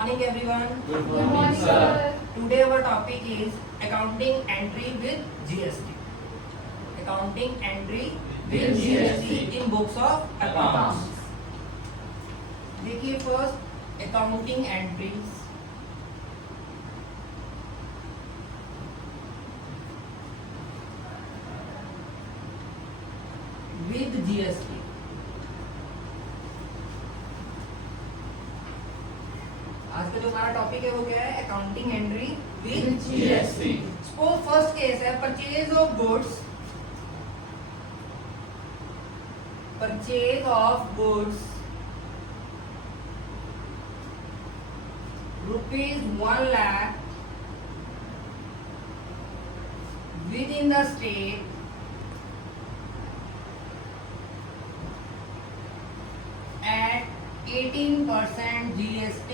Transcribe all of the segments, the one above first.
Morning everyone. Good morning, sir. Today our topic is accounting entry with GST. Accounting entry with GST in books of accounts. देखिए first accounting entries. With GST. आज का जो हमारा topic है वो क्या है? Accounting entry with GST. Suppose first case है purchase of goods. Purchase of goods ₹1 lakh within the state at 18% GST।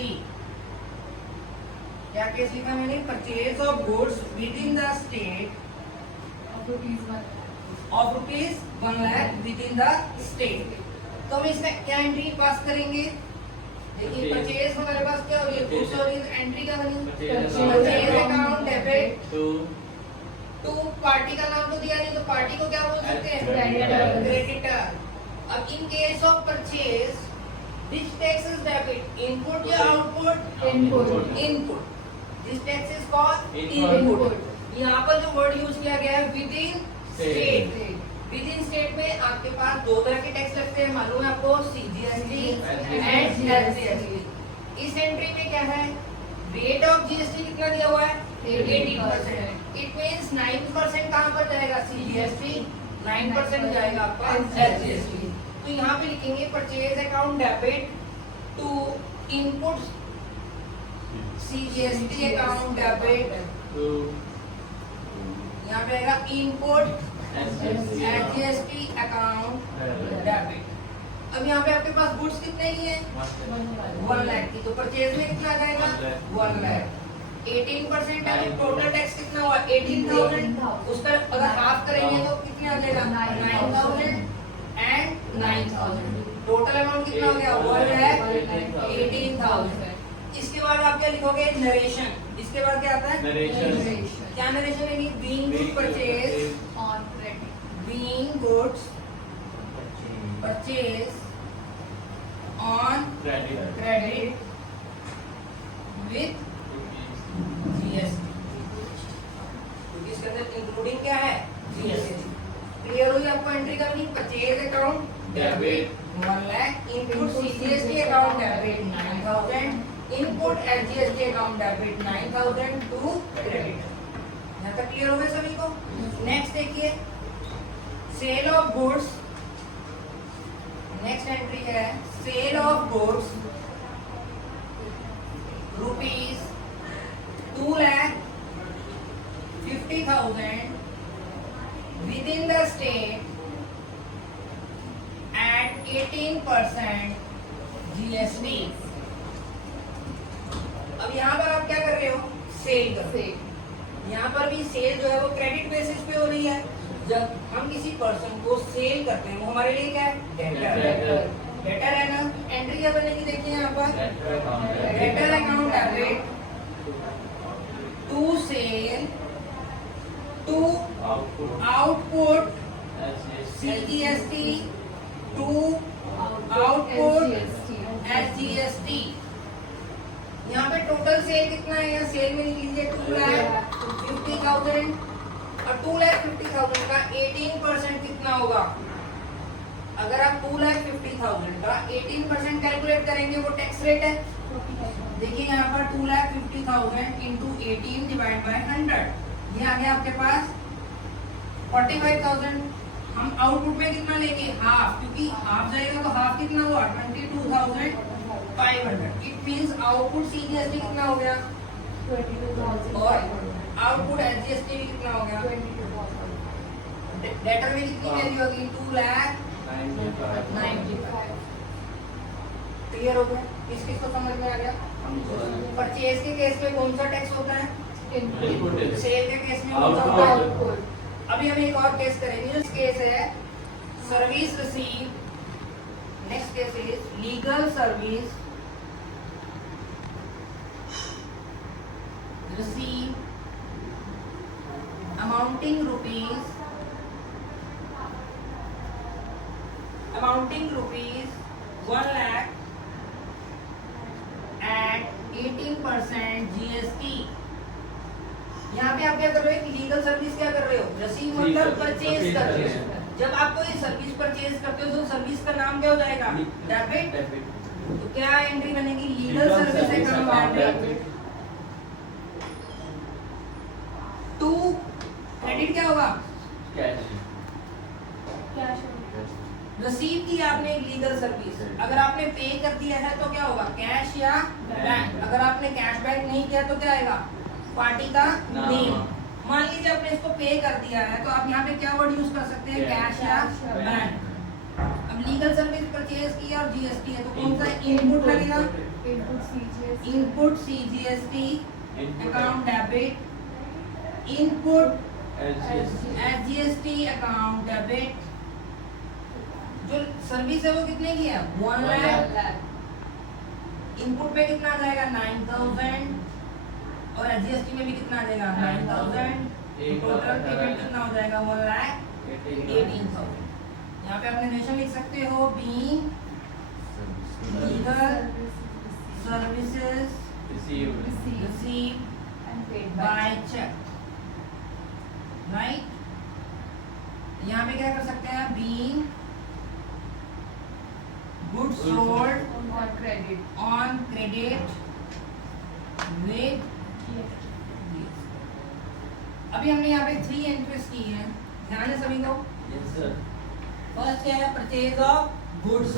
क्या केस लिखा मैंने? Purchase of goods within the state of ₹1 lakh within the state. तो हम इसमें क्या entry पास करेंगे? देखिए परचेज हमारे पास क्या हो रही है? गुड्स हो रही है, एंट्री क्या बनी? Purchase account debit to party का नाम तो दिया नहीं, तो पार्टी को क्या बोल सकते हैं? क्रेडिटर। अब in case of purchase which tax is debit? Input या output? Input. This tax is called input. यहाँ पर जो वर्ड यूज किया गया है within state। within state में आपके पास दो तरह के टैक्स लगते हैं, मालूम है आपको? CGST and SGST। इस एंट्री में क्या है? रेट ऑफ जीएसटी कितना दिया हुआ है? 18%। इट मीन्स 9% कहाँ पर जाएगा? CGST। 9% जाएगा आपका SGST। तो यहाँ पे लिखेंगे purchase account debit to input CGST account debit. यहाँ पे आएगा इनपुट SGST अकाउंट डेबिट। अब यहाँ पे आपके पास गुड्स कितने की है? 1 लाख की। तो परचेज में कितना आ जाएगा? 1 लाख। 18% है तो टोटल टैक्स कितना हुआ? 18,000। उसका अगर हाफ करेंगे तो कितना आ जाएगा? 9,000 एंड 9,000। टोटल अमाउंट कितना हो गया? 1,18,000। इसके बाद आप क्या लिखोगे? नरेशन। इसके बाद क्या आता है? नरेशन। क्या नरेशन है? Being good purchase on credit. Being goods purchase on credit with GST. क्योंकि इसके अंदर इंक्लूडिंग क्या है? जीएसटी। क्लियर हुई आपको एंट्री करनी? Purchase account debit 1 lakh, input CGST account debit 9,000, input SGST account debit 9,000 to creditor. यहाँ तक क्लियर हो गया सभी को? नेक्स्ट देखिए sale of goods. Next entry है sale of goods ₹2,50,000 within the state at 18% GST। अब यहाँ पर आप क्या कर रहे हो? सेल कर रहे हो। यहाँ पर भी सेल जो है वो क्रेडिट बेसिस पे हो रही है। जब हम किसी पर्सन को सेल करते हैं वो हमारे लिए क्या है? डेटर। डेटर है ना? एंट्री क्या बनेगी? देखिए यहाँ पर debtor account debit to sale to output CGST to output SGST। यहाँ पे टोटल सेल कितना है? यहाँ सेल में लिख लीजिए 2,50,000 और 2,50,000 का 18% कितना होगा? अगर आप 2,50,000 का 18% कैलकुलेट करेंगे वो टैक्स रेट है। देखिए यहाँ पर 2,50,000 इंटू 18 डिवाइड बाय 100, ये आ गया आपके पास 45,000। हम आउटपुट में कितना लेंगे? हाफ, क्योंकि हाफ जाएगा तो हाफ कितना हुआ? 22,500। इट मींस आउटपुट सीजीएसटी कितना हो गया? 22,000 और आउटपुट एसजीएसटी भी कितना हो गया? 22,000। डेटर में कितनी वैल्यू होगी? 2,95,000। क्लियर हो गया? किस किस को समझ में आ गया? परचेज के केस में कौन सा टैक्स होता है? सेल के केस में कौन सा होता है? अभी हम एक और केस करेंगे। जो केस है service receive. Next case is legal service receive amounting rupees 1 lakh at 18% GST। यहाँ पे आप क्या कर रहे हो, लीगल सर्विस क्या कर रहे हो, रिसीव मतलब परचेज कर रहे हो। जब आप कोई सर्विस परचेज करते हो तो सर्विस का नाम क्या हो जाएगा, डेबिट। तो क्या एंट्री बनेगी, legal service account debit. To credit क्या होगा, रिसीव की आपने एक लीगल सर्विस, अगर आपने पे कर दिया है तो क्या होगा, कैश या बैंक। अगर आपने कैश बैक नहीं किया तो क्या आएगा, पार्टी का नेम। मान लीजिए आपने इसको पे कर दिया है तो आप यहाँ पे क्या वर्ड यूज कर सकते हैं, कैश या बैंक। अब लीगल सर्विस परचेज की और जीएसटी है तो कौन सा इनपुट लगेगा, input CGST account debit, input SGST account debit. जो सर्विस है वो कितने की है, 1 लाख। इनपुट पे कितना आ जाएगा, 9000 और एसजीएसटी में भी कितना आ जाएगा, 9000। टोटल पेमेंट कितना हो जाएगा, 1,18,000। यहाँ पे आप निर्देशन लिख सकते हो, being legal services received by cheque, right. यहाँ पे क्या कर सकते हैं, being goods sold on credit with। अभी हमने यहाँ पे 3 एंट्रीज की हैं, ध्यान है सभी को। फर्स्ट क्या है, परचेज ऑफ गुड्स।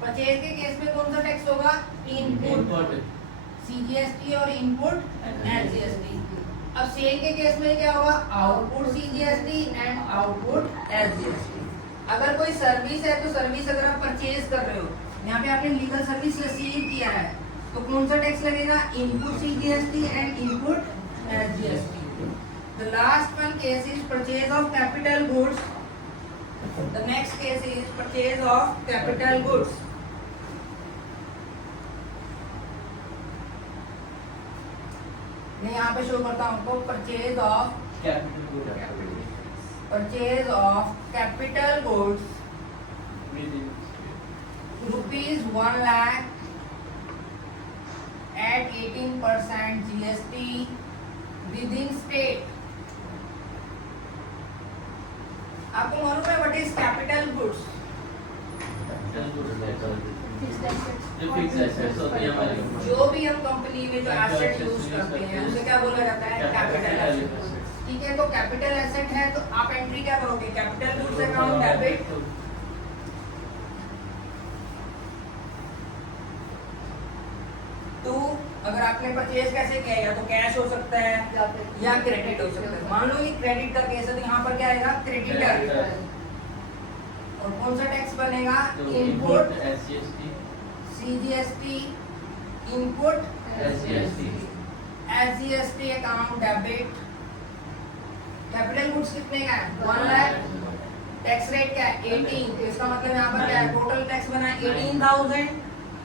परचेज के केस में कौन सा टैक्स होगा, इनपुट सीजीएसटी और इनपुट एसजीएसटी। अब सेल के केस में क्या होगा, output CGST and output SGST. अगर कोई सर्विस है तो सर्विस अगर आप परचेज कर रहे हो, यहाँ पे आपने लीगल सर्विस रिसीव किया है तो कौन सा टैक्स लगेगा, input CGST and input SGST. The last one case is purchase of capital goods. The next case is purchase of capital goods. मैं यहाँ पे शो करता हूँ आपको, purchase of capital goods rupees 1 lakh at 18% GST within state। आपको मालूम है what is capital goods, जो भी हम कंपनी में जो एसेट यूज करते हैं उसे क्या बोला जाता है, कैपिटल एसेट। ठीक है, तो कैपिटल एसेट है तो आप एंट्री क्या करोगे, कैपिटल गुड्स अकाउंट डेबिट। तो अगर आपने परचेज कैसे किया, या तो कैश हो सकता है या क्रेडिट हो सकता है। मान लो ये क्रेडिट का केस है तो यहाँ पर क्या आएगा, क्रेडिटर। और कौन सा टैक्स बनेगा, input CGST input SGST account debit. Capital goods कितने का है, 1 लाख। टैक्स रेट क्या है, 18। इसका मतलब यहाँ पर क्या है, टोटल टैक्स बना 18,000।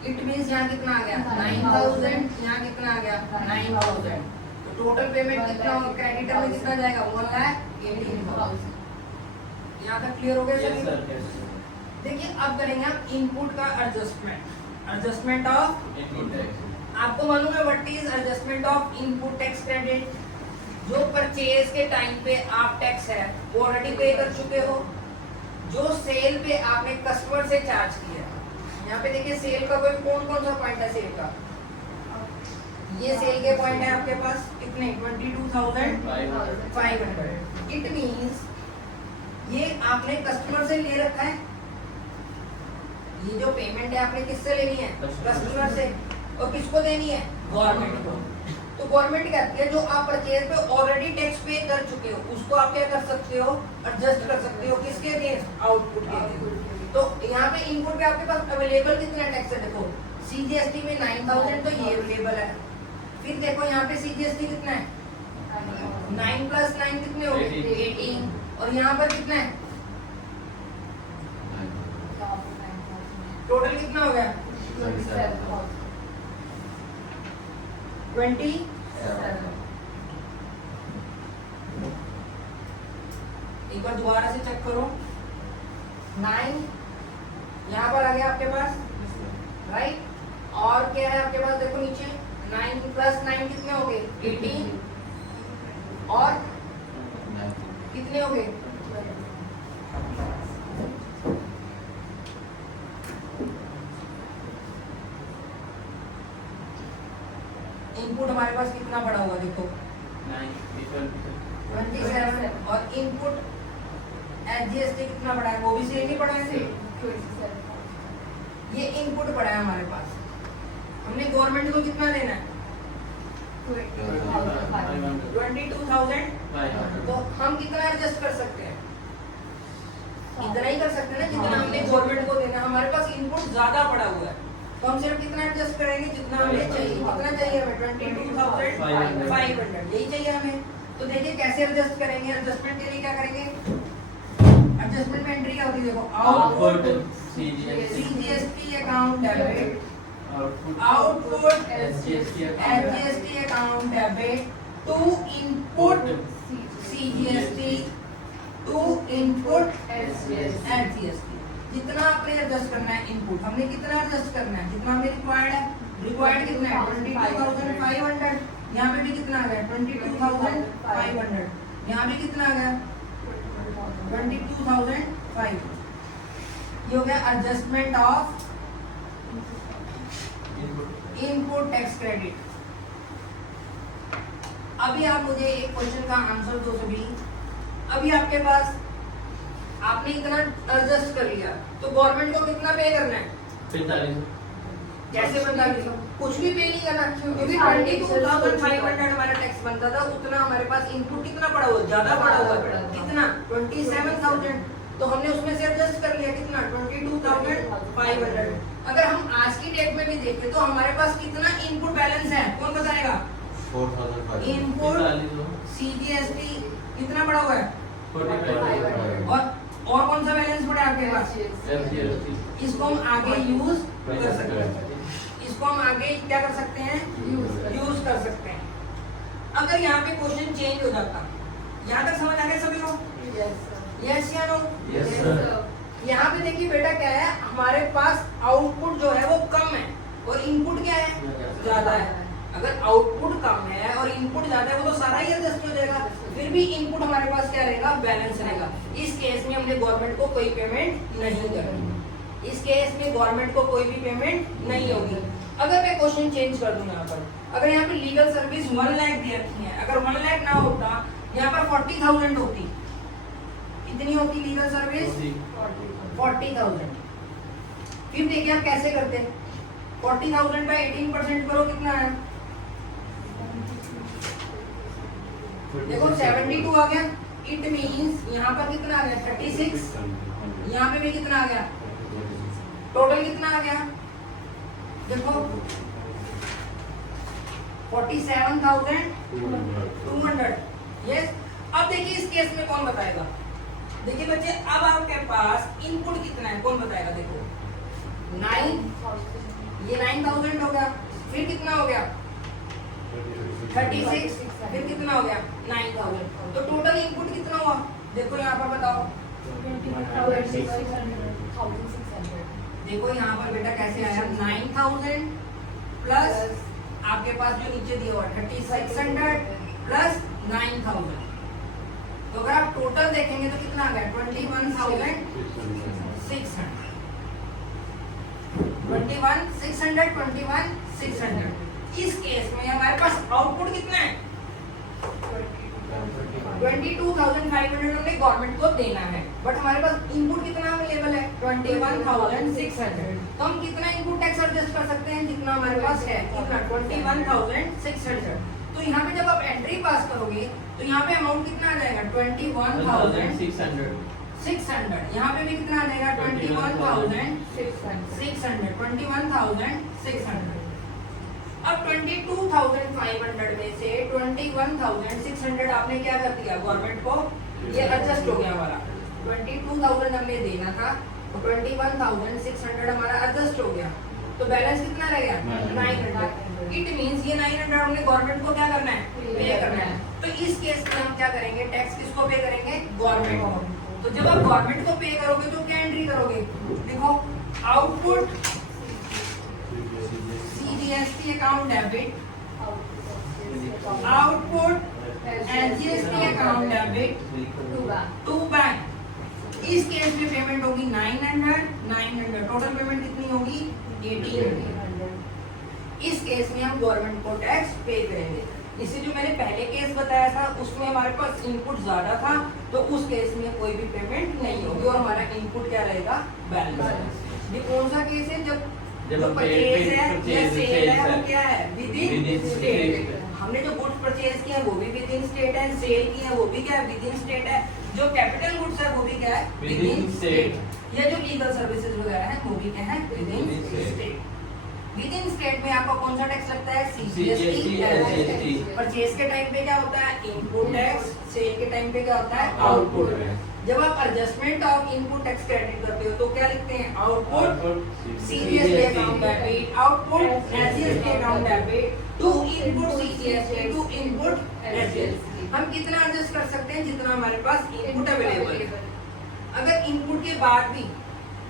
इट मींस यहाँ कितना आ गया, 9,000। यहाँ कितना आ गया, 9,000। तो टोटल पेमेंट कितना होगा, क्रेडिटर में कितना जाएगा, 1,18,000। यहाँ तक क्लियर हो गया सर। देखिए अब करेंगे आप इनपुट का एडजस्टमेंट ऑफ इनपुट टैक्स। आपको मालूम है what is adjustment of input tax credit. जो परचेज के टाइम पे आप टैक्स है वो ऑलरेडी पे कर चुके हो, जो सेल पे आपने कस्टमर से चार्ज किया। यहाँ पे देखिए सेल का कोई कौन सा पॉइंट है, सेल का ये सेल के पॉइंट है आपके पास कितने, 22,500। इट मींस ये आपने कस्टमर से ले रखा है। ये जो पेमेंट है आपने किससे लेनी है, कस्टमर से। और किसको देनी है, गवर्नमेंट को। तो गवर्नमेंट कहती है जो आप परचेज पे ऑलरेडी टैक्स पे कर चुके हो उसको आप क्या कर सकते हो, एडजस्ट कर सकते हो। किसके अगेंस्ट, आउटपुट के अगेंस्ट। तो यहाँ पे इनपुट पे आपके पास अवेलेबल कितना टैक्स है, देखो सीजीएसटी में 9,000 तो ये अवेलेबल है। फिर देखो यहाँ पे सीजीएसटी कितना है, 9 + 9 कितने हो गए, 18। और यहाँ पर कितना है, टोटल कितना हो गया, 27। एक बार दोबारा से चेक करो 9 यहाँ पर आ गया आपके पास राइट और क्या है आपके पास देखो नीचे 9 प्लस 9 कितने हो गए 18 और कितने हो गए इनपुट हमारे पास कितना पड़ा हुआ देखो 27 और इनपुट एचजीएसटी कितना पड़ा है वो भी सेम ही पड़ा है ये इनपुट पड़ा है हमारे पास हमने गवर्नमेंट को कितना देना है 22,000 तो हम कितना एडजस्ट कर सकते हैं इतना ही कर सकते हैं ना जितना हमने गवर्नमेंट को देना हमारे पास इनपुट ज्यादा पड़ा हुआ है तो हम सिर्फ कितना एडजस्ट करेंगे जितना हमें चाहिए कितना चाहिए हमें 22,500 यही चाहिए हमें तो देखिए कैसे एडजस्ट करेंगे एडजस्टमेंट के लिए क्या करेंगे एडजस्टमेंट में एंट्री क्या होती है देखो output CGST account debit output SGST account debit to input CGST to input SGST जितना आपने एडजस्ट करना है इनपुट हमने कितना एडजस्ट करना है जितना हमें रिक्वायर्ड है रिक्वायर्ड कितना है 22,500 यहाँ पे भी कितना आ गया 22,500 यहाँ भी कितना आ गया 22,500 ये हो गया adjustment of input tax credit अभी आप मुझे एक क्वेश्चन का आंसर दो सभी अभी आपके पास आपने इतना एडजस्ट कर लिया तो गवर्नमेंट को कितना पे करना है 45 कैसे 45 कुछ भी पे नहीं करना क्योंकि 22,500 हमारा टैक्स बनता था उतना हमारे पास इनपुट कितना पड़ा हुआ ज्यादा पड़ा हुआ कितना 27,000 तो हमने उसमें से एडजस्ट कर लिया कितना 22,500 अगर हम आज की डेट में भी देखें तो हमारे पास कितना इनपुट बैलेंस है कौन बताएगा 4,500 इनपुट सीजीएसटी कितना पड़ा हुआ है 45 और कौन सा बैलेंस पड़ा है आपके पास इसको हम आगे यूज कर सकते हैं इसको हम आगे क्या कर सकते हैं यूज कर सकते हैं अगर यहाँ पे क्वेश्चन चेंज हो जाता यहाँ तक समझ आ गया सभी को यस या नो यहाँ पे देखिए बेटा क्या है हमारे पास आउटपुट जो है वो कम है और इनपुट क्या है ज्यादा है अगर आउटपुट कम है और इनपुट ज्यादा है वो तो सारा ही एडजस्ट हो जाएगा फिर भी इनपुट हमारे पास क्या रहेगा बैलेंस रहेगा इस केस में हमने गवर्नमेंट को कोई पेमेंट नहीं करनी इस केस में गवर्नमेंट को कोई भी पेमेंट नहीं होगी अगर मैं क्वेश्चन चेंज कर दूं यहाँ पर अगर यहाँ पे लीगल सर्विस 1 लाख दे रखी है अगर 1 लाख ना होता यहाँ पर 40,000 होती कितनी होती लीगल सर्विस 40,000 फिर देखिए आप कैसे करते 40,000 का 18% करो कितना है देखो 72 आ गया इट मींस यहाँ पर कितना आ गया 36 यहाँ पे भी कितना आ गया टोटल कितना आ गया देखो 47,200 यस अब देखिए इस केस में कौन बताएगा देखिए बच्चे अब आपके पास इनपुट कितना है कौन बताएगा देखो 9 ये 9,000 हो गया फिर कितना हो गया 36 फिर कितना हो गया 9,000 तो टोटल इनपुट कितना हुआ देखो यहाँ पर बताओ देखो यहाँ पर बेटा कैसे आया 9,000 प्लस आपके पास जो नीचे दिया हुआ 3,600 प्लस 9,000 तो अगर आप टोटल देखेंगे तो कितना आ गया 21,600 इस केस में हमारे पास आउटपुट कितना है 22,500 हमने गवर्नमेंट को देना है बट हमारे पास इनपुट कितना अवेलेबल है 21,600 तो हम कितना इनपुट टैक्स एडजस्ट कर सकते हैं जितना हमारे पास है कितना 21,600 तो यहाँ पे जब आप एंट्री पास करोगे तो यहाँ पे अमाउंट कितना आ जाएगा 21,600 यहाँ पे भी कितना आ जाएगा 21,600 अब 22,500 में से 21,600 आपने क्या कर दिया गवर्नमेंट को ये एडजस्ट हो गया हमारा 22,000 हमने देना था तो 21,600 हमारा एडजस्ट हो गया तो बैलेंस कितना रह गया 900। इट मींस ये 900 हमने गवर्नमेंट को क्या करना है पे करना है। तो इस केस में हम क्या करेंगे टैक्स किसको पे करेंगे गवर्नमेंट को। तो जब आप गवर्नमेंट को पे करोगे तो क्या एंट्री करोगे देखो output CGST account debit output SGST account debit to bank. इस केस में पेमेंट होगी 900 टोटल पेमेंट कितनी होगी 1800। इस केस में हम गवर्नमेंट को टैक्स पे करेंगे। इससे जो मैंने पहले केस बताया था उसमें हमारे पास इनपुट ज्यादा था तो उस केस में कोई भी पेमेंट नहीं होगी और हमारा इनपुट क्या रहेगा बैलेंस। ये कौन सा केस है जब परचेज है या सेल है वो क्या है विद इन स्टेट। हमने जो गुड्स परचेज किए हैं वो भी विद इन स्टेट है, सेल किए हैं वो भी क्या है विद इन स्टेट है, जो कैपिटल गुड्स है वो भी क्या है विद इन स्टेट। या जो लीगल सर्विसेज वगैरह है वो भी क्या है within state. Within state में आपका कौन सा टैक्स लगता है CGST SGST। परचेज के टाइम पे क्या होता है इनपुट टैक्स, सेल के टाइम पे क्या होता है आउटपुट। जब आप adjustment of input tax credit करते हो तो क्या लिखते हैं output CGST account debit output SGST account debit to input CGST to input SGST। हम कितना एडजस्ट कर सकते हैं जितना हमारे पास इनपुट अवेलेबल है। अगर इनपुट के बाद भी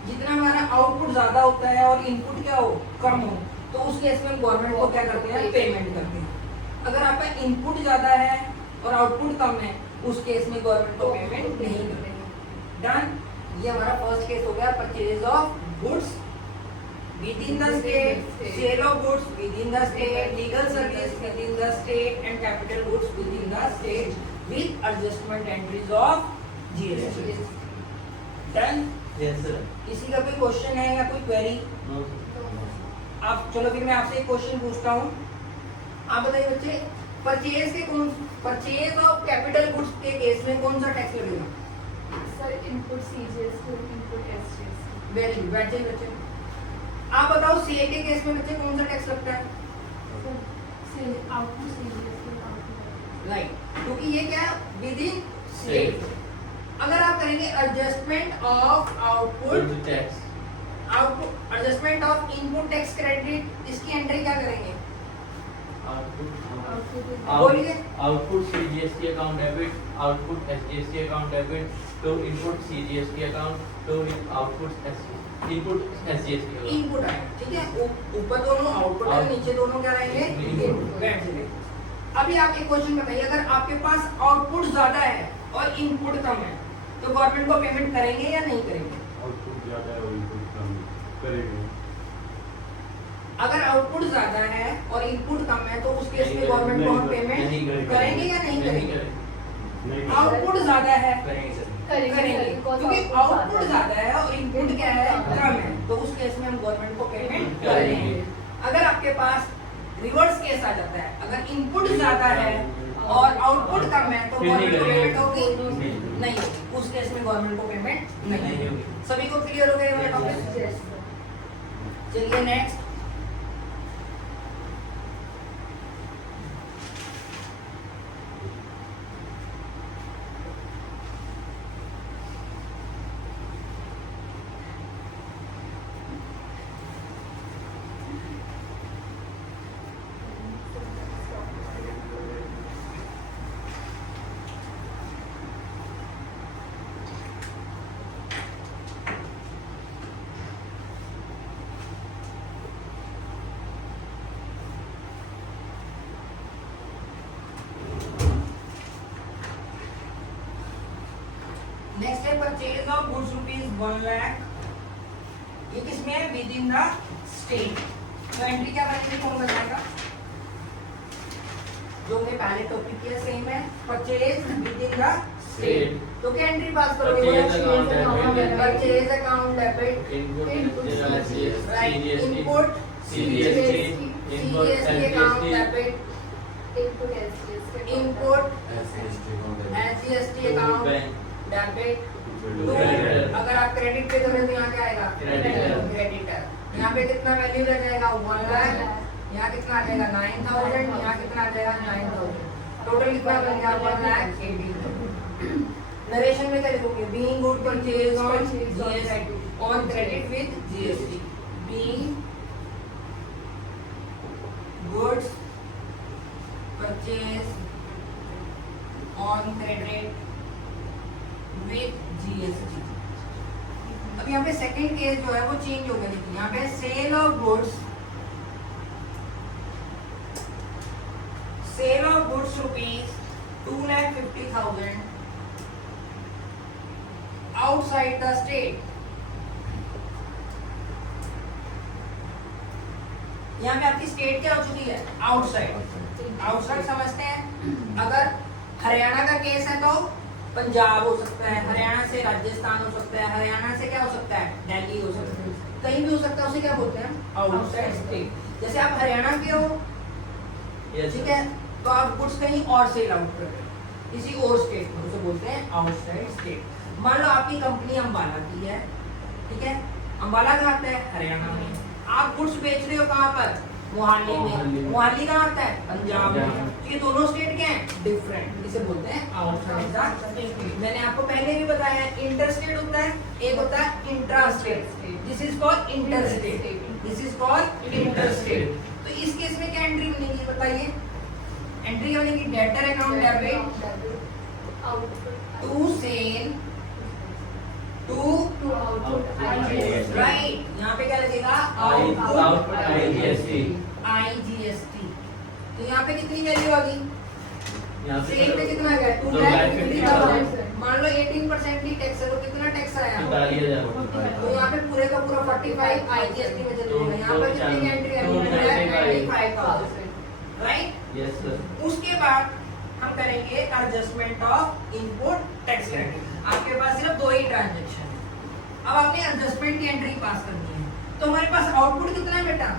जितना हमारा आउटपुट ज्यादा होता है और इनपुट क्या हो कम हो तो उस केस में गवर्नमेंट को क्या करते हैं पेमेंट करते हैं। अगर आपका इनपुट ज्यादा है और आउटपुट कम है उस केस में गवर्नमेंट को पेमेंट नहीं करेंगे। डन। ये हमारा फर्स्ट केस हो गया purchase of goods within the state, sale of goods within the state, legal service within the state and capital goods within the state with adjustment entries of GST। Done. Yes sir. किसी का कोई question है या कोई query? आप चलो फिर मैं आपसे एक क्वेश्चन पूछता हूँ। आप बताइए बच्चे परचेज ऑफ कैपिटल गुड्स के केस में कौन सा टैक्स लगेगा? Sir input CGST input SGST। Very good बैठे बच्चे। आप बताओ सेल के केस में बच्चे कौन सा टैक्स लगता है? Sale output CGST output. Right क्योंकि ये क्या विद इन स्टेट। अगर आप करेंगे adjustment of output tax adjustment of input tax credit इसकी एंट्री क्या करेंगे बोलिए। Output CGST account debit output SGST account debit to input CGST account to output input SGST input है ठीक है। ऊपर दोनों आउटपुट और नीचे दोनों क्या रहेंगे इनपुट। बैठ जाइए। अभी आप एक क्वेश्चन बताइए अगर आपके पास आउटपुट ज्यादा है और इनपुट कम है तो गवर्नमेंट को पेमेंट करेंगे या नहीं करेंगे? आउटपुट ज्यादा है और इनपुट कम करेंगे। अगर आउटपुट ज्यादा है और इनपुट कम है तो उस केस में गवर्नमेंट को हम पेमेंट करेंगे या नहीं करेंगे? आउटपुट ज्यादा है करेंगे क्योंकि आउटपुट ज्यादा है और इनपुट क्या है कम है तो उस केस में हम गवर्नमेंट को पेमेंट करेंगे। अगर आपके पास रिवर्स केस आ जाता है अगर इनपुट ज्यादा है और आउटपुट कम है तो गवर्नमेंट को पेमेंट होगी नहीं होगी। उस केस में गवर्नमेंट को पेमेंट नहीं होगी। सभी को क्लियर हो गया ये वाला टॉपिक? चलिए नेक्स्ट। नेक्स्ट है परचेज ऑफ गुड्स ₹1 लाख। ये किसमें है विद इन द स्टेट। तो एंट्री क्या करेंगे कौन बताएगा? जो हमने पहले टॉपिक किया सेम है purchase within the state. तो क्या एंट्री पास करोगे? Purchase account debit input CGST account debit input SGST account debit to. अगर आप क्रेडिट पे करें तो यहाँ क्या आएगा क्रेडिटर। यहाँ पे कितना वैल्यू रह जाएगा 1 लाख। यहाँ कितना आ जाएगा 9000। यहाँ कितना आ जाएगा 9000। टोटल कितना बन गया 1,80,000। नरेशन में क्या लिखोगे? Being good purchase on GST on credit with GST। Being goods purchased on credit with GST. अब यहाँ पे सेकंड केस जो है वो चेंज हो गया, देखिए यहाँ पे sale of goods rupees 2,50,000 outside the state. यहाँ पे आपकी स्टेट क्या हो चुकी है? आउटसाइड। आउटसाइड समझते हैं, अगर हरियाणा का केस है तो पंजाब हो सकता है, हरियाणा से राजस्थान हो सकता है, हरियाणा से क्या हो सकता है? दिल्ली हो सकता है, कहीं भी हो सकता है, उसे क्या बोलते हैं? Outside state. जैसे आप हरियाणा के हो, ठीक है, तो आप गुड्स कहीं और सेल आउट कर रहे हो किसी और स्टेट में, उसे बोलते हैं आउटसाइड स्टेट। मान लो आपकी कंपनी अंबाला की है, ठीक है, अंबाला कहाँ आता है? हरियाणा में। आप गुड्स बेच रहे हो कहाँ पर? मोहाली में। मोहाली कहाँ आता है? पंजाब में। ये दोनों स्टेट क्या हैं? डिफरेंट, इसे बोलते हैं आउटसाइड द स्टेट। मैंने आपको पहले भी बताया है, इंटर स्टेट होता है, एक होता है intra state. This is called inter state, this is called inter state. तो इस केस में क्या एंट्री बनेगी बताइए? एंट्री बनेगी debtor account debit to sale to right. यहाँ पे क्या लगेगा? Output IGST। तो यहाँ पे कितनी वैल्यू आ गई? सेल पे कितना गया? 2,50,000। मान लो 18% की टैक्स है, तो कितना टैक्स आया? तो यहाँ पे पूरे का पूरा 45 IGST में चले जाएगा। यहाँ पर कितनी एंट्री आई? 25,000 राइट। Yes sir. उसके बाद हम करेंगे adjustment of input tax credit. आपके पास सिर्फ दो ही ट्रांजैक्शन है, अब आपने एडजस्टमेंट की एंट्री पास करनी है। तो हमारे पास आउटपुट कितना है बेटा?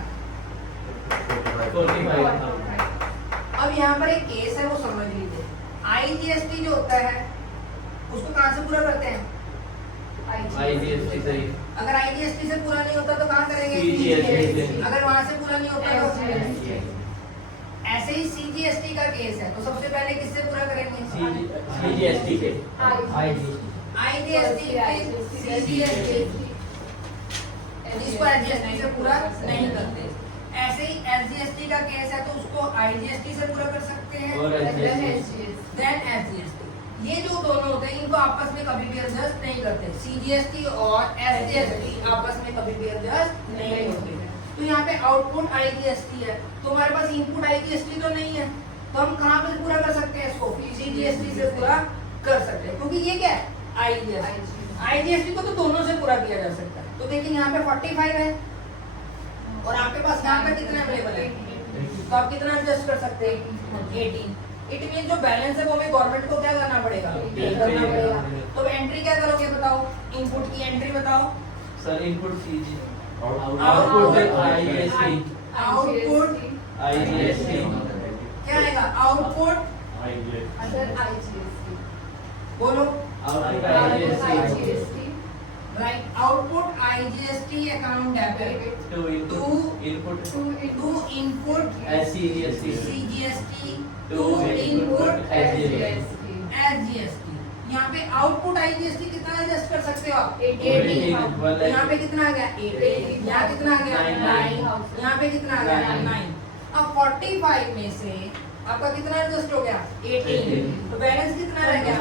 45। अब यहाँ पर एक केस है, वो समझ लीजिए। IGST जो होता है उसको कहाँ से पूरा करते हैं? IGST सही। अगर IGST से पूरा नहीं होता तो कहाँ करेंगे? CGST। अगर वहां से पूरा नहीं होता तो ऐसे ही CGST का केस है, तो सबसे पहले किससे पूरा करेंगे? CGST के। IGST CGST इसको SGST से पूरा नहीं करते। ऐसे ही SGST का केस है तो उसको IGST से पूरा कर सकते हैं और देन SGST। ये जो दोनों होते हैं इनको आपस में कभी भी एडजस्ट नहीं करते। CGST और SGST आपस में कभी भी एडजस्ट नहीं होते। तो यहाँ पे आउटपुट IGST है, तो हमारे पास इनपुट IGST तो नहीं है, तो हम कहाँ पे पूरा कर सकते हैं इसको? CGST से पूरा कर सकते हैं, क्योंकि ये क्या है? IGST को तो दोनों से पूरा किया जा सकता है। तो देखिए यहाँ पे 45 है और आपके पास यहाँ पे कितना अवेलेबल है, तो आप कितना एडजस्ट कर सकते हैं? 18। इट मीन जो बैलेंस है वो हमें गवर्नमेंट को क्या करना पड़ेगा? पे करना पड़ेगा। तो एंट्री क्या करोगे बताओ? इनपुट की एंट्री बताओ sir. Input CG, output IGST, output IGST क्या आएगा? आउटपुट बोलो output IGST right. Output IGST account debit to input to input CGST CGST to to input SGST। यहाँ पे आउटपुट IGST कितना एडजस्ट कर सकते हो आप? 18। यहाँ पे कितना आ गया? 18। यहाँ कितना आ गया? 9। यहाँ पे कितना आ गया? 9। अब 45 में से आपका कितना एडजस्ट हो गया? 18। तो बैलेंस कितना रह गया?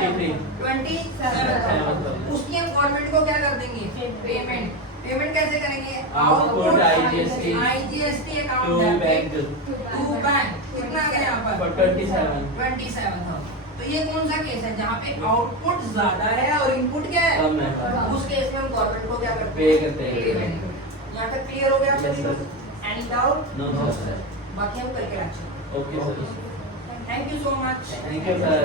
27। उसकी हम गवर्नमेंट को क्या कर देंगे? पेमेंट। पेमेंट कैसे करेंगे? Output IGST to account bank to bank कितना आ गया यहाँ पर? 27,000। तो ये कौन सा केस है जहाँ पे आउटपुट ज्यादा है और इनपुट क्या है? कम है। उस केस में हम गवर्नमेंट को क्या करते पे करते हैं। पेमेंट। यहाँ तक क्लियर हो गया Yes, sir. Any doubt? No sir. बाकी हम करके रखेंगे। Okay sir. Thank you so much. Thank you sir.